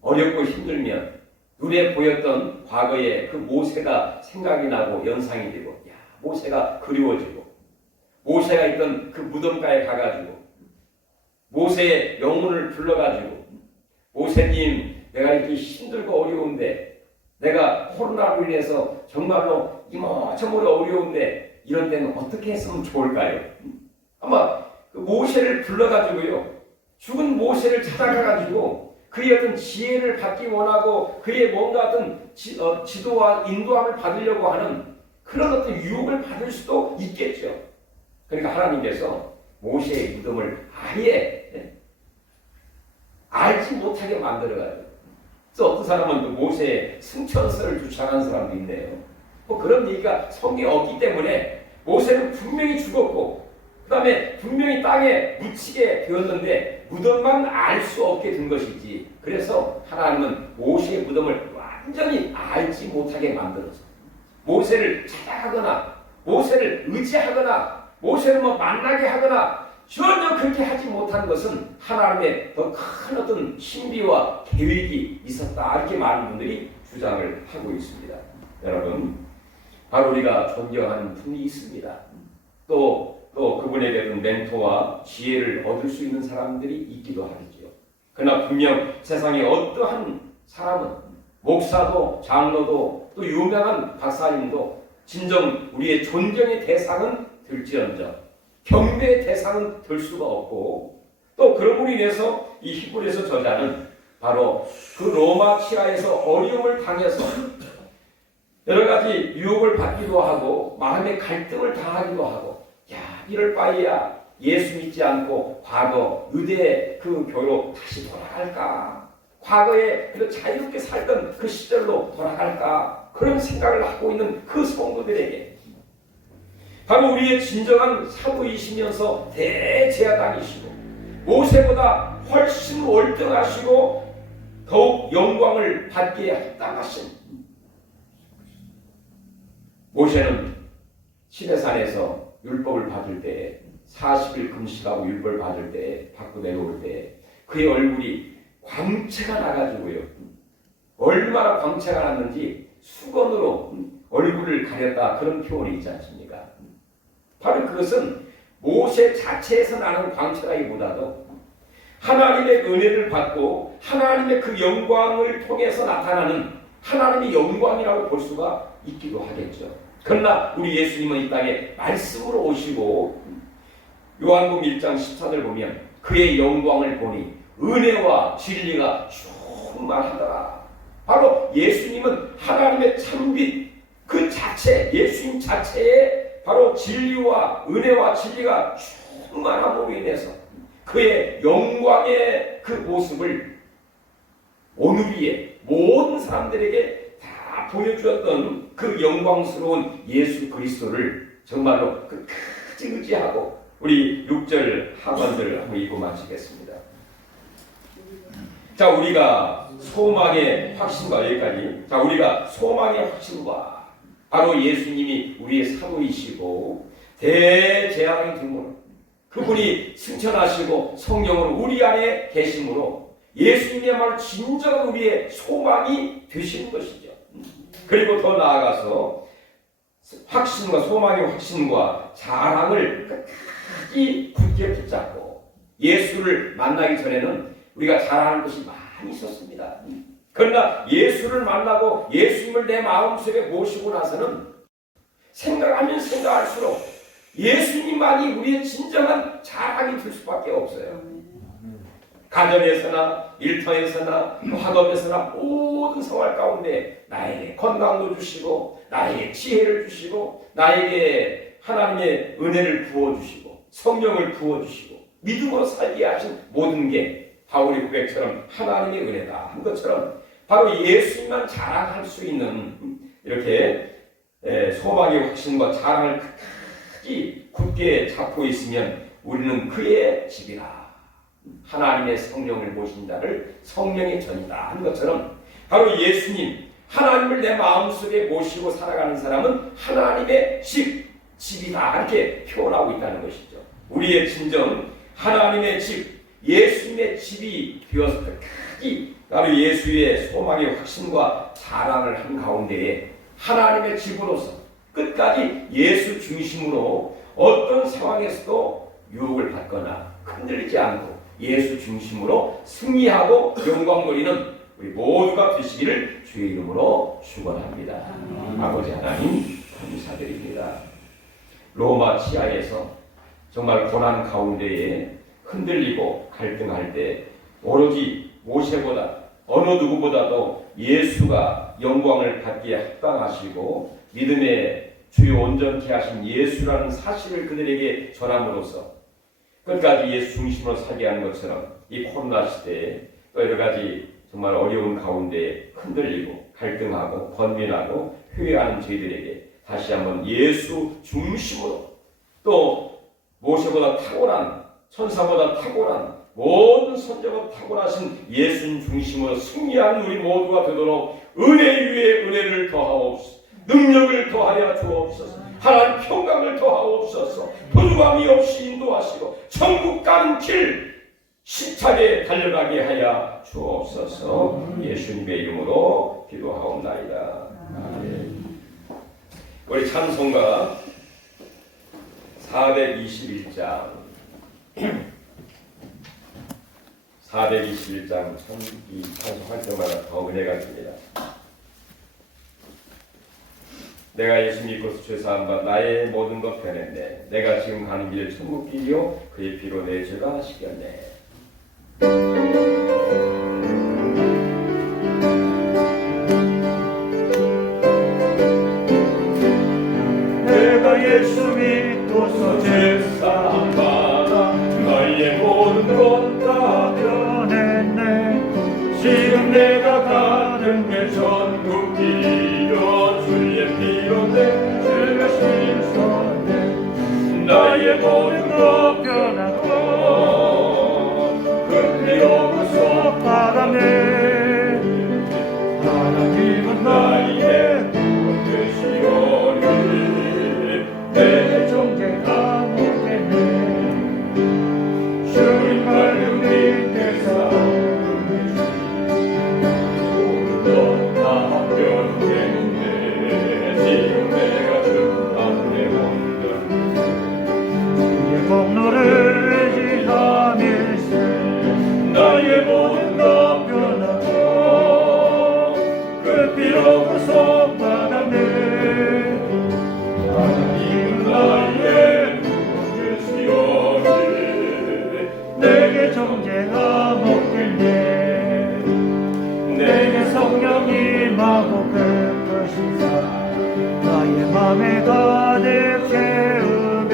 어렵고 힘들면 눈에 보였던 과거의 그 모세가 생각이 나고 연상이 되고, 야, 모세가 그리워지고, 모세가 있던 그 무덤가에 가가지고 모세의 영혼을 불러가지고, 모세님, 내가 이렇게 힘들고 어려운데, 내가 코로나로 인해서 정말로 이모저모로 어려운데 이런 때는 어떻게 했으면 좋을까요? 아마 그 모세를 불러가지고요, 죽은 모세를 찾아가가지고 그의 어떤 지혜를 받기 원하고 그의 뭔가 어떤 지도와 인도함을 받으려고 하는 그런 어떤 유혹을 받을 수도 있겠죠. 그러니까 하나님께서 모세의 무덤을 아예 알지 못하게 만들어가지고, 또 어떤 사람은 그 모세의 승천설을 주창한 사람도 있네요. 뭐 그런 얘기가 성경에 없기 때문에 모세는 분명히 죽었고, 그 그다음에 분명히 땅에 묻히게 되었는데 무덤만 알 수 없게 된 것이지. 그래서 하나님은 모세의 무덤을 완전히 알지 못하게 만들어서 모세를 찾아가거나 모세를 의지하거나 모세를 만나게 하거나 전혀 그렇게 하지 못한 것은 하나님의 더 큰 어떤 신비와 계획이 있었다, 이렇게 많은 분들이 주장을 하고 있습니다. 여러분, 바로 우리가 존경하는 분이 있습니다. 또 그분에게 멘토와 지혜를 얻을 수 있는 사람들이 있기도 하겠죠. 그러나 분명 세상에 어떠한 사람은, 목사도 장로도 또 유명한 박사님도 진정 우리의 존경의 대상은 될지언정 경배의 대상은 될 수가 없고, 또 그런 분이 인해서 이 히브리서 저자는 바로 그 로마 치하에서 어려움을 당해서 여러 가지 유혹을 받기도 하고 마음의 갈등을 당하기도 하고, 야, 이럴 바에야 예수 믿지 않고 과거 의대 그 교로 다시 돌아갈까, 과거에 그 자유롭게 살던 그 시절로 돌아갈까, 그런 생각을 하고 있는 그 성도들에게 바로 우리의 진정한 사도이시면서 대제사장이시고 모세보다 훨씬 월등하시고 더욱 영광을 받기에 합당하신 모세는 시내산에서 율법을 받을 때 40일 금식하고 율법을 받을 때 받고 내려올 때 그의 얼굴이 광채가 나가지고요, 얼마나 광채가 났는지 수건으로 얼굴을 가렸다, 그런 표현이 있지 않습니까? 바로 그것은 모세 자체에서 나는 광채라기보다도 하나님의 은혜를 받고 하나님의 그 영광을 통해서 나타나는 하나님의 영광이라고 볼 수가 있기도 하겠죠. 그러나 우리 예수님은 이 땅에 말씀으로 오시고 요한복음 1장 14절을 보면 그의 영광을 보니 은혜와 진리가 충만하더라. 바로 예수님은 하나님의 참빛 그 자체, 예수님 자체에 바로 진리와 은혜와 진리가 충만함으로 인해서 그의 영광의 그 모습을 오늘의 모든 사람들에게 다 보여주었던 그 영광스러운 예수 그리스도를 정말로 끝까지 의지하고 우리 6절 하반절을 한번 읽고 마치겠습니다. 자, 우리가 소망의 확신과, 여기까지. 자, 우리가 소망의 확신과 바로 예수님이 우리의 사도이시고 대제사장이 됨으로 그분이 승천하시고 성령으로 우리 안에 계심으로 예수님이야말로 진정한 우리의 소망이 되시는 것이죠. 그리고 더 나아가서 확신과 소망의 확신과 자랑을 끝까지 굳게 붙잡고 예수를 만나기 전에는 우리가 자랑하는 것이 많이 있었습니다. 그러나 예수를 만나고 예수님을 내 마음속에 모시고 나서는 생각하면 생각할수록 예수님만이 우리의 진정한 자랑이 될 수밖에 없어요. 가정에서나 일터에서나 학업에서나 모든 생활 가운데 나에게 건강도 주시고 나에게 지혜를 주시고 나에게 하나님의 은혜를 부어주시고 성령을 부어주시고 믿음으로 살게 하신 모든 게 바울의 고백처럼 하나님의 은혜다 한 것처럼 바로 예수님만 자랑할 수 있는 이렇게 소망의 확신과 자랑을 끝까지 굳게 잡고 있으면 우리는 그의 집이라, 하나님의 성령을 모신 자를 성령의 전이다 한 것처럼 바로 예수님, 하나님을 내 마음속에 모시고 살아가는 사람은 하나님의 집이다, 이렇게 표현하고 있다는 것이죠. 우리의 진정 하나님의 집, 예수님의 집이 되어서 끝까지 바로 예수의 소망의 확신과 자랑을 한 가운데에 하나님의 집으로서 끝까지 예수 중심으로 어떤 상황에서도 유혹을 받거나 흔들리지 않고 예수 중심으로 승리하고 영광 누리는 우리 모두가 되시기를 주의 이름으로 축원합니다. 아버지 하나님 감사드립니다. 로마 치하에서 정말 고난 가운데에 흔들리고 갈등할 때 오로지 모세보다 어느 누구보다도 예수가 영광을 받기에 합당하시고 믿음의 주요 온전케 하신 예수라는 사실을 그들에게 전함으로써 끝까지 예수 중심으로 살게 하는 것처럼 이 코로나 시대에 또 여러 가지 정말 어려운 가운데 흔들리고 갈등하고 번민하고 회개하는 저희들에게 다시 한번 예수 중심으로 또 모세보다 탁월한, 천사보다 탁월한, 모든 선자보다 탁월하신 예수님 중심으로 승리한 우리 모두가 되도록 은혜 위에 은혜를 더하옵소서. 능력을 더하여 주옵소서. 하나님 평강을 더하옵소서. 분광이 없이 인도하시고 천국 가는 길 힘차게 달려가게 하여 주옵소서. 예수님의 이름으로 기도하옵나이다. 아멘. 우리 찬송가 421장 421장 이 찬송할 때마다 더 은혜가 듭니다. 내가 예수 믿고 죄사함 받 나의 모든 것 변했네. 내가 지금 가는 길 천국 길이요 그의 피로 내 죄가 씻겼네. 내가 예수 믿고서 죄사함 받아 나의 모든 것 다 변했네. 지금 내가 가는 길 천국 길이요 주의 피로 내 죄가 씻었네. 나의 모든 것 변하고 그 피로 구속 받았네. 하나님은 나의 구원 되시오니 내 존재가 못했네. 주님 밝은 빛에서 모든 것 다 변했네. 지금 내가 주 앞에 온다. 주의 공로를 의지하면서 나의 모든 것 변하고 그 피로 구속받았네. 하나님은 나의 구원 되시오니 내게 정죄가 못했네. 내게 성령이 임하고 베푸시사 나의 맘에 가득 채우며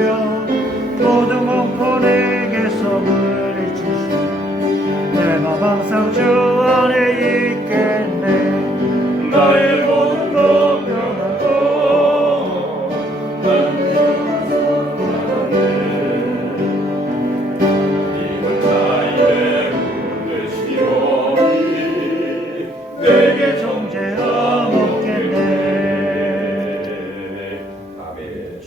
모든 공포 내게서 물리치시 내 맘 항상 주 안에 있겠네. 나의 모든 것 변하고 나는 이건 나의 구원 되시오니 내게 정죄가 못했네. 아멘.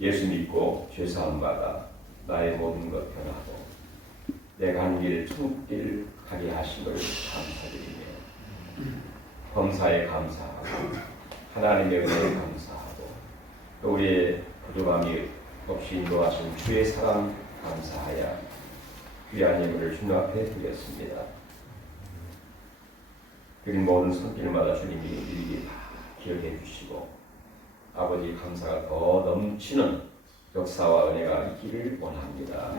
예수 믿고 죄사함 받아 나의 모든 것 변하고 내 간 길 천국길 가게 하신 걸 감사드리며 범사에 감사하고 하나님의 은혜에 감사하고 또 우리의 부족함이 없이 인도하신 주의 사랑 감사하여 귀한 예물을 주님 앞에 드렸습니다. 그린 모든 손길마다 주님이 일일이 다 기억해 주시고 아버지 감사가 더 넘치는 역사와 은혜가 있기를 원합니다.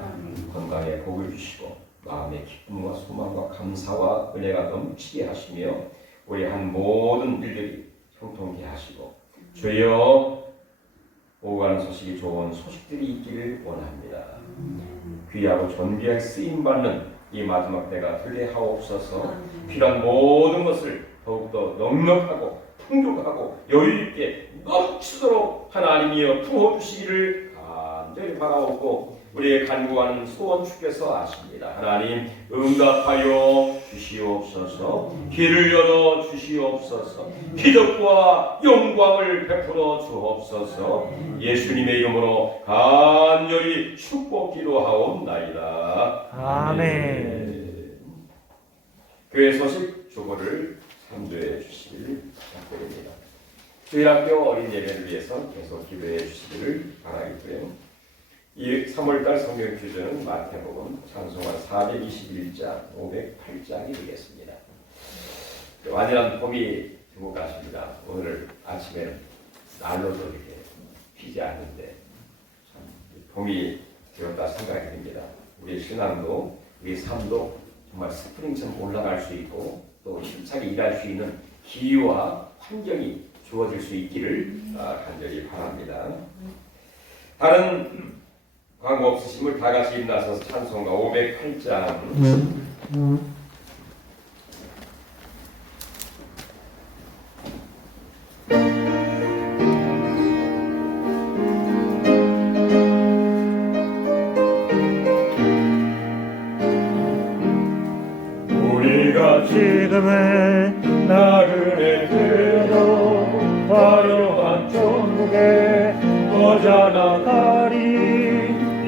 건강에 복을 주시고 마음의 기쁨과 소망과 감사와 은혜가 넘치게 하시며 우리 한 모든 일들이 형통케 하시고 주여 오고 가는 소식이 좋은 소식들이 있기를 원합니다. 귀하고 존귀하게 쓰임받는 이 마지막 때가 되게 하옵소서. 필요한 모든 것을 더욱더 넉넉하고 풍족하고 여유있게 넘치도록 하나님이여 부어주시기를 간절히 바라옵고 우리의 간구하는 소원 주께서 아십니다. 하나님 응답하여 주시옵소서. 길을 열어 주시옵소서. 기적과 영광을 베풀어 주옵소서. 예수님의 이름으로 간절히 축복 기도하옵나이다. 아멘. 교회 소식 주보를 참조해 주시길 부탁드립니다. 주일학교 어린 예배를 위해서 계속 기도해 주시기를 바라겠고요. 이 3월달 성경 주제는 마태복음 찬송가 421장 508장이 되겠습니다. 완연한 봄이 두고 가십니다. 오늘 아침에 날로도 이렇게 피지 않는데 참 봄이 되었다 생각이 듭니다. 우리 신앙도 우리 삶도 정말 스프링처럼 올라갈 수 있고 또 힘차게 일할 수 있는 기회와 환경이 주어질 수 있기를 간절히 바랍니다. 다른 광고 없으심을 다 같이 일어나서 찬송가 508장 지금은 나그네 되어도 화려한 천국에 거저나가리.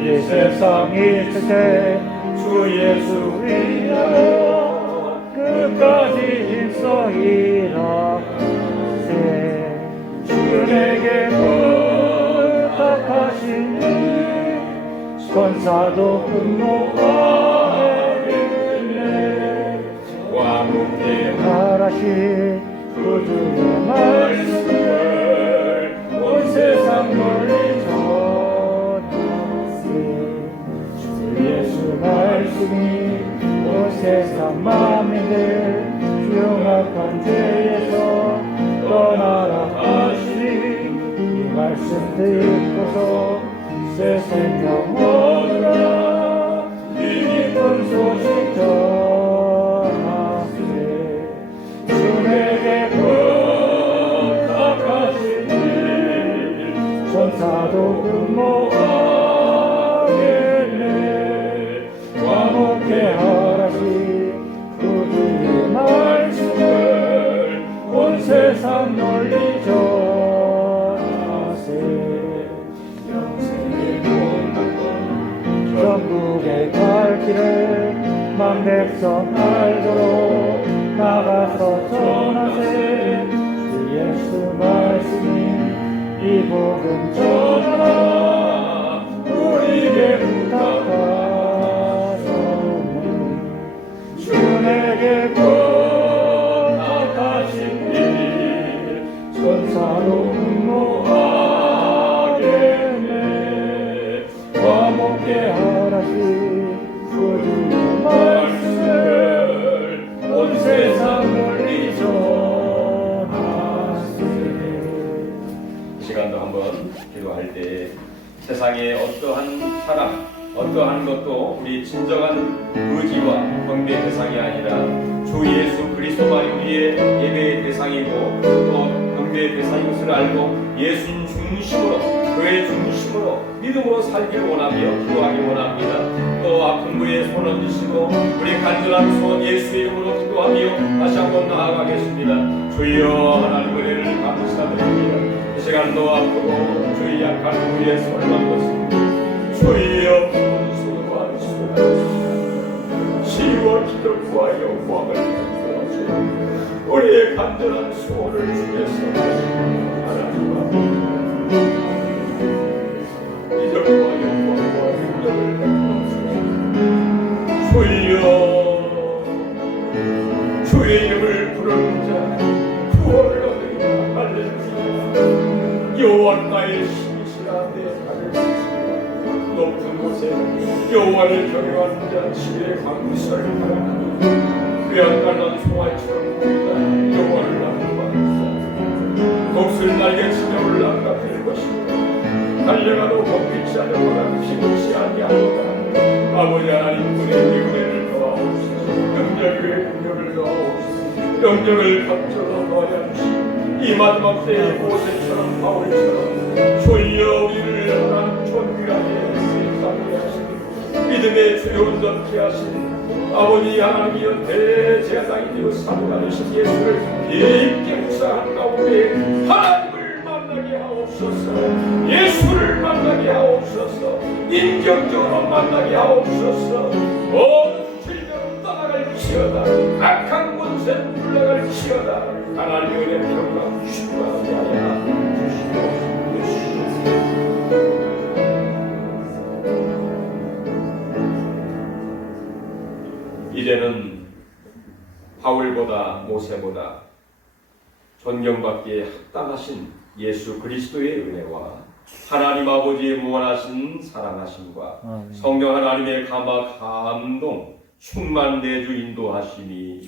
이 세상에 있을 때 주 예수 위하여 끝까지 힘써 일하세. 주에게 부탁하신 이 천사도 분노하겠네. 와무게 하라신 구주의 말씀을 온 세상 널리 전하세. 주 예수 말씀이 온 세상 만민들 흉악한 죄에서 떠나라 하시니 이 말씀 듣고서 새 생명 얻으라. 이 기쁜 소식 전하세. 주에게 부탁하신 일 천사도 근모하겠네. 화목해 하라시 구주의 말씀을 온 세상 널리 전하세. 영생의 복음과 전국에 갈 길을 만백성 알도록 나가서 전하세. 주 예수 말씀이 이 복음 전하라. 우리에게 부탁하소니 주에게 부탁하신 일 천사로 근모하겠네. 화목해 하라시 구주의 말씀을 온 세상 널리 전하세. 이 시간도 한번 기도할 때 세상에 어떠한 사람, 어떠한 것도 우리 진정한 의지와 경배의 대상이 아니라 주 예수 그리스도만이 우리의 예배의 대상이고 또 경배의 대상인 것을 알고 예수님 중심으로, 교회 중심으로 믿음으로 살기를 원하며 기도하기 원합니다. 또 아픈 분의 손 얹으시고 우리 간절한 소원 예수의 이름으로 기도하며 다시 한번 나아가겠습니다. 주여 하나님 은혜를 감사드립니다. 이 시간도 앞으로 주의 약한 우리의 손을 얹었습니다. 주여 소원 치유와 기도를 구하여 영광을 받으시옵소서. 우리의 간절한 소원을 주께서 하나님 앞에 이적과 영광과 능력을 베풀어주옵소서. 주여 주의 이름을 부르는 자 구원을 얻으리라. 할렐루야. 여호와 나의 힘이시라. 내 발을 높은 곳에 여호와를 경외하는 자 지혜의 강구설을 바라나니 뼈약간한 소화처럼 보이다. 여호와를 나무하는 독수리 날개치며 올라가 될 것이며 달려가도 걷기치 않으거나 피곤치 아니하거나 아버지 하나님 분의 은혜를 더하옵소서. 능력 위에 능력을 더하옵소서. 영역을 감춰서 더하여 주시고 이 마지막 때의 모세처럼 바울처럼 주여 우리를 하나님 존귀하게 세상하게 하시니 믿음의 주요 온전케 하시니 아버지 하나님이여 대제사장이 되어 사도가 되신 예수를 깊게 묵상한 가운데 하나님을 만나게 하옵소서. 예수를 만나게 하옵소서. 인격적으로 만나게 하옵소서. 모든 질병은 떠나갈지어다. 악한 권세는 물러갈지어다. 하나님의 은혜 평강 주시옵소서. 이제는 바울보다 모세보다 존경받기에 합당하신 예수 그리스도의 은혜와 하나님 아버지의 무한하신 사랑하심과 성령 하나님의 감동 충만 내주 인도하심이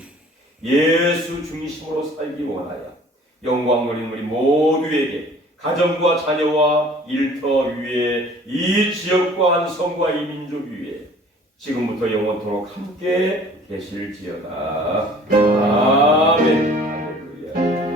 예수 중심으로 살기 원하여 영광 누리는 우리 모두에게 가정과 자녀와 일터 위에 이 지역과 한성과 이 민족 위에 지금부터 영원토록 함께 계실지어다. 아멘. 할렐루야.